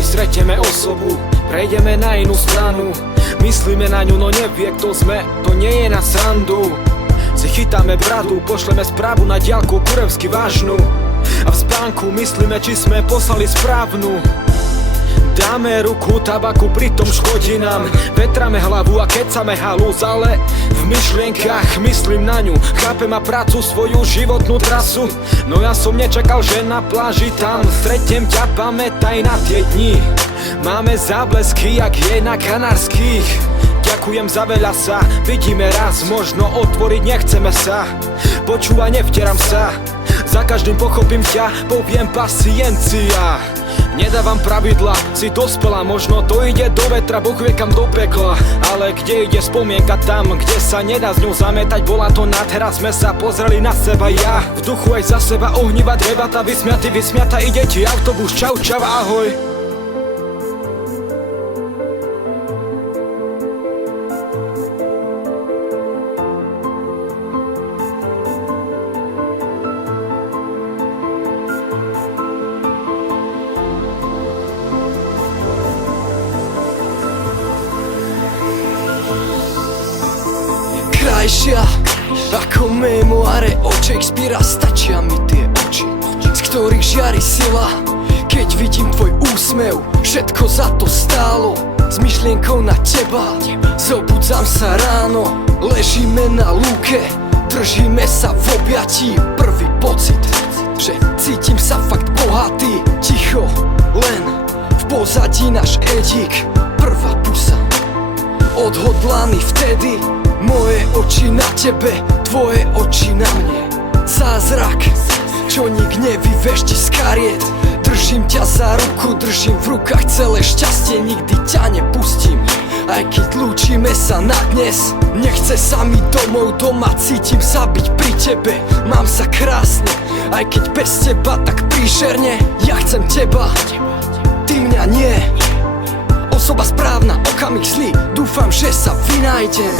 kedy stretneme osobu, prejdeme na inú stranu. Myslíme na ňu, no nevie kto sme, to nie je na srandu. Si chytáme bradu, pošleme správu na diaľku kurevsky vážnu. A v spánku myslíme, či sme poslali správnu. Dáme ruku tabaku, pritom škodí nám. Vetrame hlavu a kecame halúz, ale v myšlienkach myslím na ňu. Chápem a prácu, svoju životnú trasu. No ja som nečakal, že na pláži tam stretnem ťa, pamätaj na tie dni. Máme záblesky, jak je na Kanárskych. Ďakujem za veľa sa, vidíme raz, možno otvoriť nechceme sa. Počúvaj, nevtieram sa, za každým pochopím ťa, poviem paciencia. Nedávam pravidla, si dospela, možno to ide do vetra, Boh vie kam do pekla. Ale kde ide spomienka tam, kde sa nedá z ňou zametať, bola to nádhera, sme sa pozreli na seba, ja v duchu aj za seba, ohniva debata, vysmiata, ide ti autobus, čau, ahoj. Krajšia ako memoáre od Shakespearea, stačia mi tie oči, z ktorých žiari sila. Keď vidím tvoj úsmev, všetko za to stálo. S myšlienkou na teba zobudzam sa ráno. Ležíme na lúke, držíme sa v objatí. Prvý pocit, že cítim sa fakt bohatý. Ticho, len v pozadí náš Edík. Prvá pusa, odhodlaný vtedy. Moje oči na tebe, tvoje oči na mne. Zázrak, čo nik nevyvešti z kariet. Držím ťa za ruku, držím v rukách celé šťastie. Nikdy ťa nepustím, aj keď lúčime sa na dnes. Nechce sa mi domov, doma cítim sa byť pri tebe. Mám sa krásne, aj keď bez teba tak príšerne. Ja chcem teba, ty mňa nie. Osoba správna, okamih zlý, dúfam, že sa vynájdem.